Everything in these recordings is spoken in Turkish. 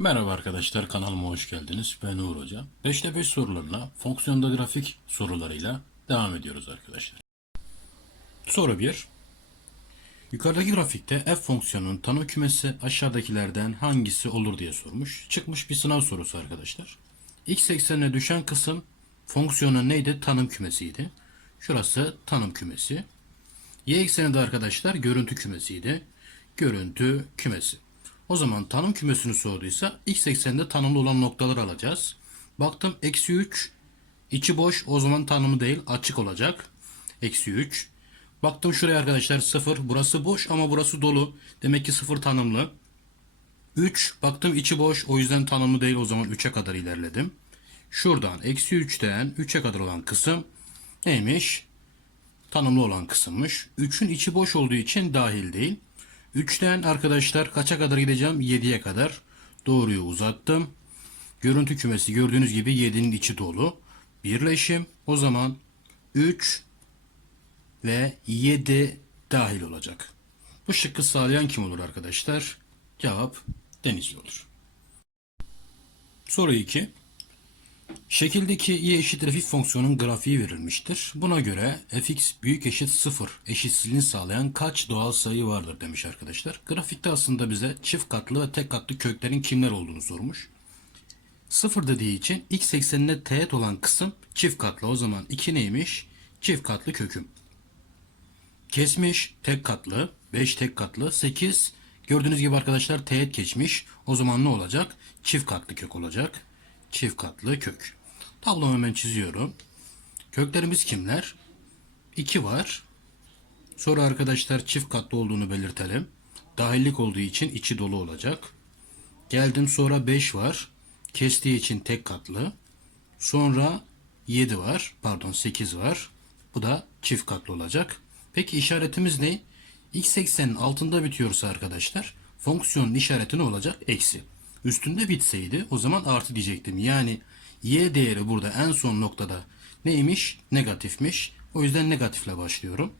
Merhaba arkadaşlar kanalıma hoş geldiniz. Ben Uğur Hoca. 5'te 5 sorularına fonksiyonda grafik sorularıyla devam ediyoruz arkadaşlar. Soru 1. Yukarıdaki grafikte f fonksiyonunun tanım kümesi aşağıdakilerden hangisi olur diye sormuş. Çıkmış bir sınav sorusu arkadaşlar. X eksenine düşen kısım fonksiyonun neydi? Tanım kümesiydi. Şurası tanım kümesi. Y ekseninde arkadaşlar görüntü kümesiydi. Görüntü kümesi. O zaman tanım kümesini sorduysa x ekseninde tanımlı olan noktaları alacağız. Baktım eksi 3 içi boş o zaman tanımı değil açık olacak. Eksi 3. Baktım şuraya arkadaşlar 0 burası boş ama burası dolu. Demek ki 0 tanımlı. 3 baktım içi boş o yüzden tanımlı değil o zaman 3'e kadar ilerledim. Şuradan eksi 3'ten 3'e kadar olan kısım neymiş? tanımlı olan kısımmış. 3'ün içi boş olduğu için dahil değil. 3'ten arkadaşlar kaça kadar gideceğim? 7'ye kadar. Doğruyu uzattım. Görüntü kümesi gördüğünüz gibi 7'nin içi dolu. Birleşim o zaman 3 ve 7 dahil olacak. Bu şıkkı sağlayan kim olur arkadaşlar? Cevap Denizli olur. Soru 2. Şekildeki y eşittir f fonksiyonun grafiği verilmiştir. Buna göre fx büyük eşit 0 eşitsizliğini sağlayan kaç doğal sayı vardır demiş arkadaşlar. Grafikte aslında bize çift katlı ve tek katlı köklerin kimler olduğunu sormuş. 0 dediği için x eksenine teğet olan kısım çift katlı. O zaman 2 neymiş? Çift katlı köküm. Kesmiş tek katlı, 5 tek katlı, 8 gördüğünüz gibi arkadaşlar teğet geçmiş. O zaman ne olacak? Çift katlı kök olacak. Çift katlı kök. Tablomu hemen çiziyorum. Köklerimiz kimler? 2 var. Sonra arkadaşlar çift katlı olduğunu belirtelim. Dahillik olduğu için içi dolu olacak. Geldim sonra 5 var. Kestiği için tek katlı. Sonra 7 var. Pardon 8 var. Bu da çift katlı olacak. Peki işaretimiz ne? X eksenin altında bitiyorsa arkadaşlar fonksiyonun işareti ne olacak? Eksi. Üstünde bitseydi o zaman artı diyecektim. Yani y değeri burada en son noktada neymiş? Negatifmiş. O yüzden negatifle başlıyorum.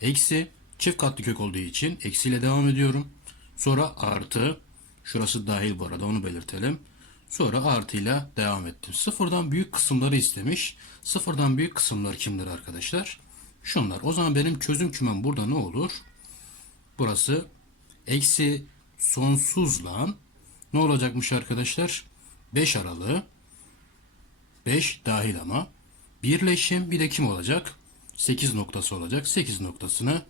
Eksi çift katlı kök olduğu için eksiyle devam ediyorum. Sonra artı şurası dahil bu arada onu belirtelim. Sonra artıyla devam ettim. Sıfırdan büyük kısımları istemiş. Sıfırdan büyük kısımlar kimler arkadaşlar? Şunlar. O zaman benim çözüm kümem burada ne olur? Burası eksi sonsuzla ne olacakmış arkadaşlar? 5 aralığı 5 dahil ama birleşim bir de kim olacak? 8 noktası olacak. 8 noktasını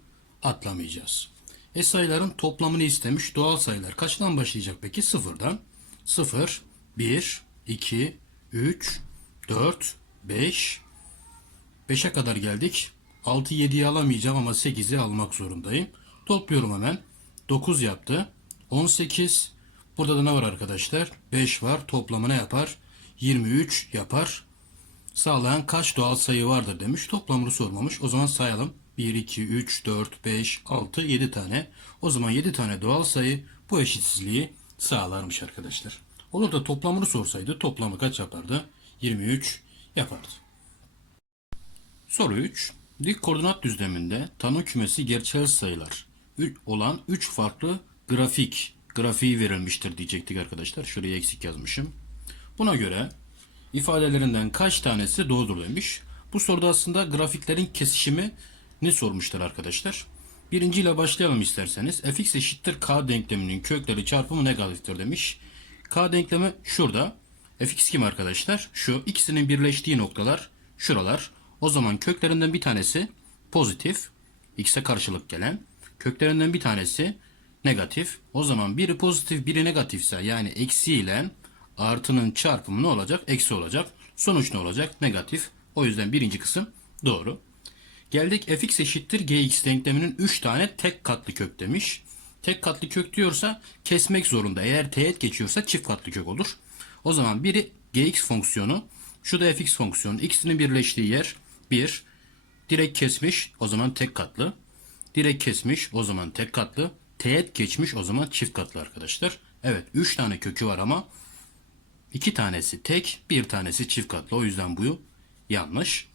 atlamayacağız. E sayıların toplamını istemiş. Doğal sayılar kaçtan başlayacak peki? Sıfırdan. 0, 1, 2, 3, 4, 5. 5'e kadar geldik. 6, 7'yi alamayacağım ama 8'i almak zorundayım. Topluyorum hemen. 9 yaptı. 18. Burada da ne var arkadaşlar? 5 var. Toplamı ne yapar? 23 yapar. Sağlayan kaç doğal sayı vardır demiş. Toplamını sormamış. O zaman sayalım. 1, 2, 3, 4, 5, 6, 7 tane. O zaman 7 tane doğal sayı bu eşitsizliği sağlarmış arkadaşlar. Olur da toplamını sorsaydı toplamı kaç yapardı? 23 yapardı. Soru 3. Dik koordinat düzleminde tanım kümesi gerçel sayılar olan 3 farklı grafik grafiği verilmiştir diyecektik arkadaşlar. Şuraya eksik yazmışım. Buna göre ifadelerinden kaç tanesi doğrudur demiş. Bu soruda aslında grafiklerin kesişimi ne sormuşlar arkadaşlar. Birinciyle başlayalım isterseniz. fx eşittir k denkleminin kökleri çarpımı negatiftir demiş. K denklemi şurada. fx kim arkadaşlar? Şu ikisinin birleştiği noktalar şuralar. O zaman köklerinden bir tanesi pozitif, x'e karşılık gelen. Köklerinden bir tanesi negatif. O zaman biri pozitif biri negatifse yani eksi ile artının çarpımı ne olacak? Eksi olacak. Sonuç ne olacak? Negatif. O yüzden birinci kısım doğru. Geldik fx eşittir gx denkleminin 3 tane tek katlı kök demiş. Tek katlı kök diyorsa kesmek zorunda. Eğer teğet geçiyorsa çift katlı kök olur. O zaman biri gx fonksiyonu, şu da fx fonksiyonu. İkisinin birleştiği yer 1. Direkt kesmiş o zaman tek katlı. Direkt kesmiş o zaman tek katlı. Teğet geçmiş o zaman çift katlı arkadaşlar. Evet 3 tane kökü var ama 2 tanesi tek bir tanesi çift katlı. O yüzden bu yanlış.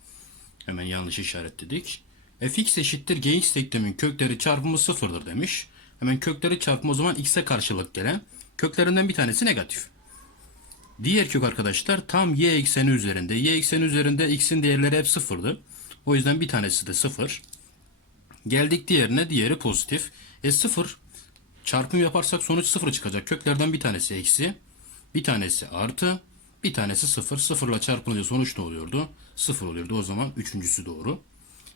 Hemen yanlış işaretledik. fx eşittir gx denklemin kökleri çarpımı sıfırdır demiş. Hemen kökleri çarpımı o zaman x'e karşılık gelen Köklerinden bir tanesi negatif. Diğer kök arkadaşlar tam y ekseni üzerinde. Y ekseni üzerinde x'in değerleri hep sıfırdı. O yüzden bir tanesi de sıfır. Geldik diğerine. Diğeri pozitif. E sıfır. Çarpım yaparsak sonuç sıfır çıkacak. Köklerden bir tanesi eksi. Bir tanesi artı. Bir tanesi sıfır. Sıfırla çarpılınca sonuç ne oluyordu? Sıfır oluyordu. O zaman üçüncüsü doğru.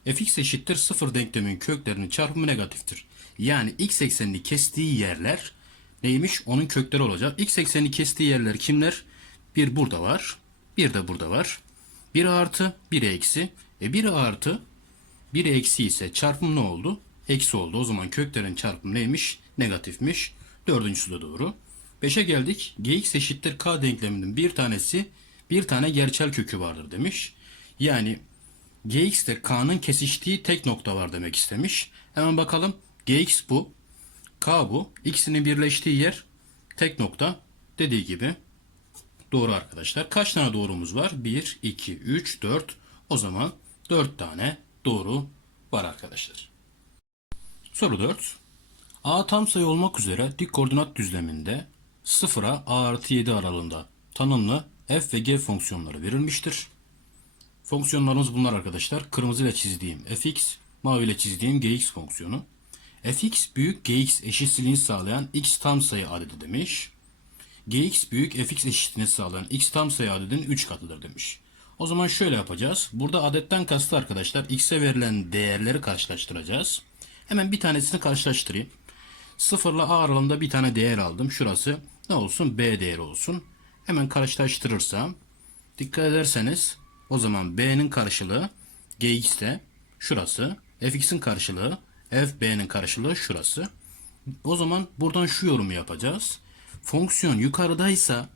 fx eşittir sıfır denklemin köklerinin çarpımı negatiftir. Yani x eksenini kestiği yerler neymiş? Onun kökleri olacak. X eksenini kestiği yerler kimler? Bir burada var. Bir de burada var. Biri artı, biri eksi. E biri artı, biri eksi ise çarpım ne oldu? Eksi oldu. O zaman köklerin çarpımı neymiş? Negatifmiş. Dördüncüsü de doğru. 5'e geldik. gx eşittir k denkleminin bir tanesi bir tane gerçel kökü vardır demiş. Yani gx ile k'nın kesiştiği tek nokta var demek istemiş. Hemen bakalım. gx bu. K bu. İkisinin birleştiği yer tek nokta. Dediği gibi doğru arkadaşlar. Kaç tane doğrumuz var? 1, 2, 3, 4. O zaman 4 tane doğru var arkadaşlar. Soru 4. A tam sayı olmak üzere dik koordinat düzleminde 0'a A artı 7 aralığında tanımlı f ve g fonksiyonları verilmiştir. Fonksiyonlarımız bunlar arkadaşlar. Kırmızı ile çizdiğim fx, mavi ile çizdiğim gx fonksiyonu. fx büyük gx eşitsizliğini sağlayan x tam sayı adedi demiş. gx büyük fx eşitliğini sağlayan x tam sayı adedinin 3 katıdır demiş. O zaman şöyle yapacağız. Burada adetten kastı arkadaşlar x'e verilen değerleri karşılaştıracağız. Hemen bir tanesini karşılaştırayım. 0 ile a aralığında bir tane değer aldım. Şurası ne olsun? b değeri olsun. Hemen karşılaştırırsam dikkat ederseniz o zaman b'nin karşılığı gx'te şurası. fx'in karşılığı fb'nin karşılığı şurası. O zaman buradan şu yorumu yapacağız. Fonksiyon yukarıdaysa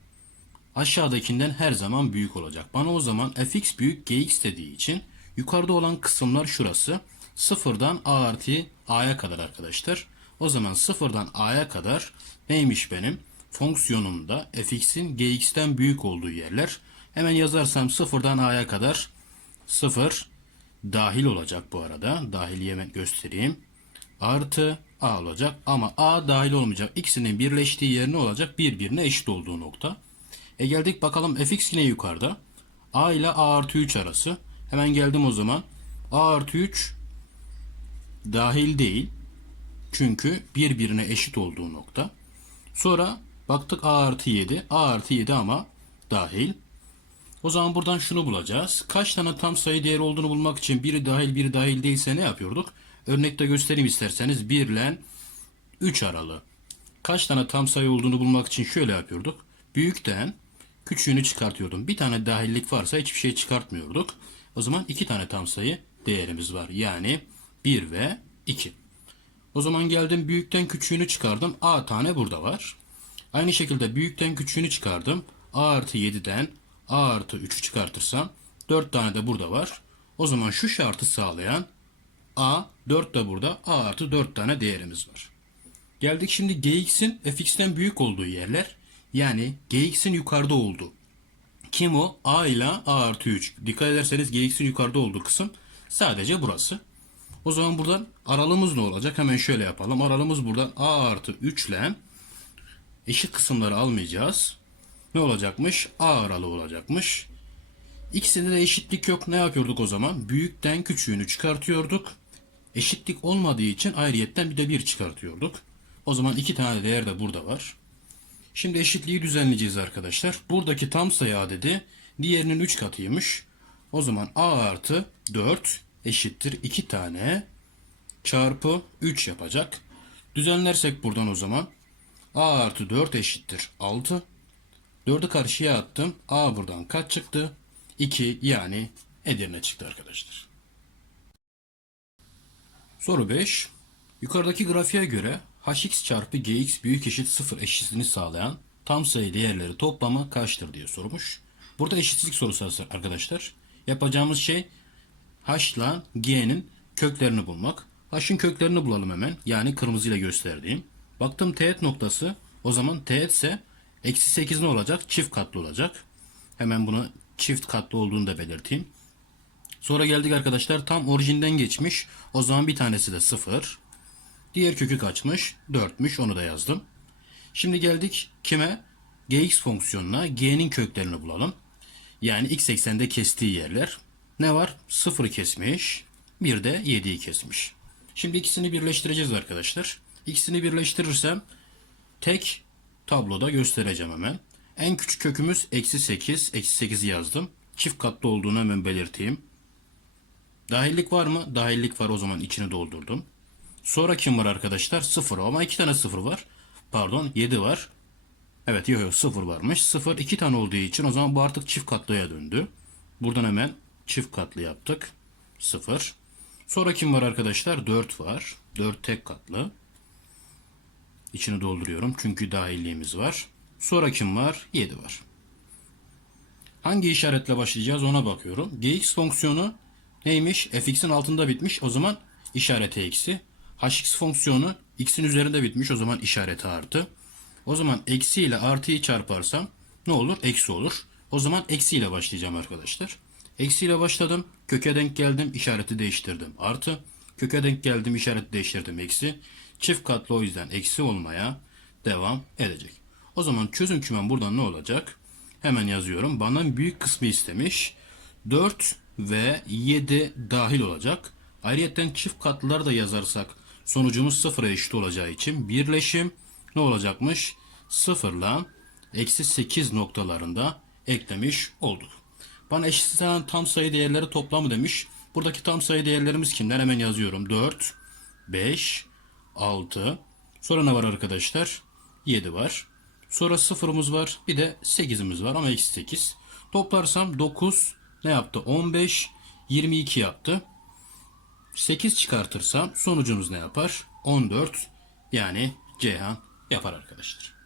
aşağıdakinden her zaman büyük olacak. Bana o zaman fx büyük gx dediği için yukarıda olan kısımlar şurası. Sıfırdan a artı a'ya kadar arkadaşlar. O zaman sıfırdan a'ya kadar neymiş benim? Fonksiyonumda fx'in gx'ten büyük olduğu yerler. Hemen yazarsam sıfırdan a'ya kadar sıfır dahil olacak bu arada. Dahil hemen göstereyim. Artı a olacak ama a dahil olmayacak. İkisinin birleştiği yer ne olacak? Birbirine eşit olduğu nokta. E geldik bakalım fx yine yukarıda. a ile a artı 3 arası. Hemen geldim o zaman. a artı 3 dahil değil. Çünkü birbirine eşit olduğu nokta. Sonra baktık a artı 7. a artı 7 ama dahil. O zaman buradan şunu bulacağız. Kaç tane tam sayı değeri olduğunu bulmak için biri dahil biri dahil değilse ne yapıyorduk? Örnekte göstereyim isterseniz 1 ile 3 aralığı. Kaç tane tam sayı olduğunu bulmak için şöyle yapıyorduk. Büyükten küçüğünü çıkartıyordum. Bir tane dahillik varsa hiçbir şey çıkartmıyorduk. O zaman iki tane tam sayı değerimiz var. Yani 1 ve 2. O zaman geldim büyükten küçüğünü çıkardım. A tane burada var. Aynı şekilde büyükten küçüğünü çıkardım. A artı 7'den A artı 3'ü çıkartırsam 4 tane de burada var. O zaman şu şartı sağlayan A 4 de burada A artı 4 tane değerimiz var. Geldik şimdi Gx'in fx'ten büyük olduğu yerler. Yani Gx'in yukarıda olduğu. Kim o? A ile A artı 3. Dikkat ederseniz Gx'in yukarıda olduğu kısım sadece burası. O zaman buradan aralığımız ne olacak? Hemen şöyle yapalım. Aralığımız buradan A artı 3 ile eşit kısımları almayacağız. Ne olacakmış? A aralığı olacakmış. İkisinde de eşitlik yok. Ne yapıyorduk o zaman? Büyükten küçüğünü çıkartıyorduk. Eşitlik olmadığı için ayrıyetten bir de 1 çıkartıyorduk. O zaman iki tane değer de burada var. Şimdi eşitliği düzenleyeceğiz arkadaşlar. Buradaki tam sayı adedi diğerinin 3 katıymış. O zaman A artı 4 eşittir 2 tane çarpı 3 yapacak. Düzenlersek buradan o zaman A artı 4 eşittir 6. 4'ü karşıya attım. A buradan kaç çıktı? 2 yani Edirne çıktı arkadaşlar. Soru 5. Yukarıdaki grafiğe göre hx çarpı gx büyük eşit 0 eşitsizliğini sağlayan tam sayı değerleri toplamı kaçtır diye sormuş. Burada eşitsizlik sorusu arkadaşlar. Yapacağımız şey h ile g'nin köklerini bulmak. h'ın köklerini bulalım hemen. Yani kırmızıyla gösterdiğim. Baktım teğet noktası. O zaman teğet ise eksi 8 ne olacak? Çift katlı olacak. Hemen bunu çift katlı olduğunu da belirteyim. Sonra geldik arkadaşlar tam orijinden geçmiş. O zaman bir tanesi de 0. Diğer kökü kaçmış? 4'müş onu da yazdım. Şimdi geldik kime? Gx fonksiyonuna g'nin köklerini bulalım. Yani x eksende kestiği yerler. Ne var? 0'ı kesmiş. Bir de 7'yi kesmiş. Şimdi ikisini birleştireceğiz arkadaşlar. İkisini birleştirirsem tek tabloda göstereceğim hemen. En küçük kökümüz eksi 8. Eksi 8'i yazdım. Çift katlı olduğunu hemen belirteyim. Dahillik var mı? Dahillik var o zaman içini doldurdum. Sonra kim var arkadaşlar? 0 ama iki tane 0 var. Pardon 7 var. Evet yok yok 0 varmış. 0 iki tane olduğu için o zaman bu artık çift katlıya döndü. Buradan hemen çift katlı yaptık. 0. Sonra kim var arkadaşlar? 4 var. 4 tek katlı. İçini dolduruyorum çünkü dahilliğimiz var. Sonra kim var? 7 var. Hangi işaretle başlayacağız ona bakıyorum. Gx fonksiyonu neymiş? fx'in altında bitmiş. O zaman işareti eksi. hx fonksiyonu x'in üzerinde bitmiş. O zaman işareti artı. O zaman eksi ile artıyı çarparsam ne olur? Eksi olur. O zaman eksi ile başlayacağım arkadaşlar. Eksi ile başladım. Köke denk geldim. işareti değiştirdim. Artı. Köke denk geldim. işareti değiştirdim. Eksi. Çift katlı o yüzden eksi olmaya devam edecek. O zaman çözüm kümem buradan ne olacak? Hemen yazıyorum. Bana büyük kısmı istemiş. 4 ve 7 dahil olacak. Ayrıyeten çift katlıları da yazarsak sonucumuz sıfıra eşit olacağı için birleşim ne olacakmış? Sıfırla eksi 8 noktalarında eklemiş olduk. Bana eşitlenen tam sayı değerleri toplamı demiş. Buradaki tam sayı değerlerimiz kimler? Hemen yazıyorum. 4, 5, 6. Sonra ne var arkadaşlar? 7 var. Sonra sıfırımız var. Bir de 8'imiz var ama eksi 8. Toplarsam 9 ne yaptı? 15, 22 yaptı. 8 çıkartırsam sonucumuz ne yapar? 14 yani Ceyhan yapar arkadaşlar.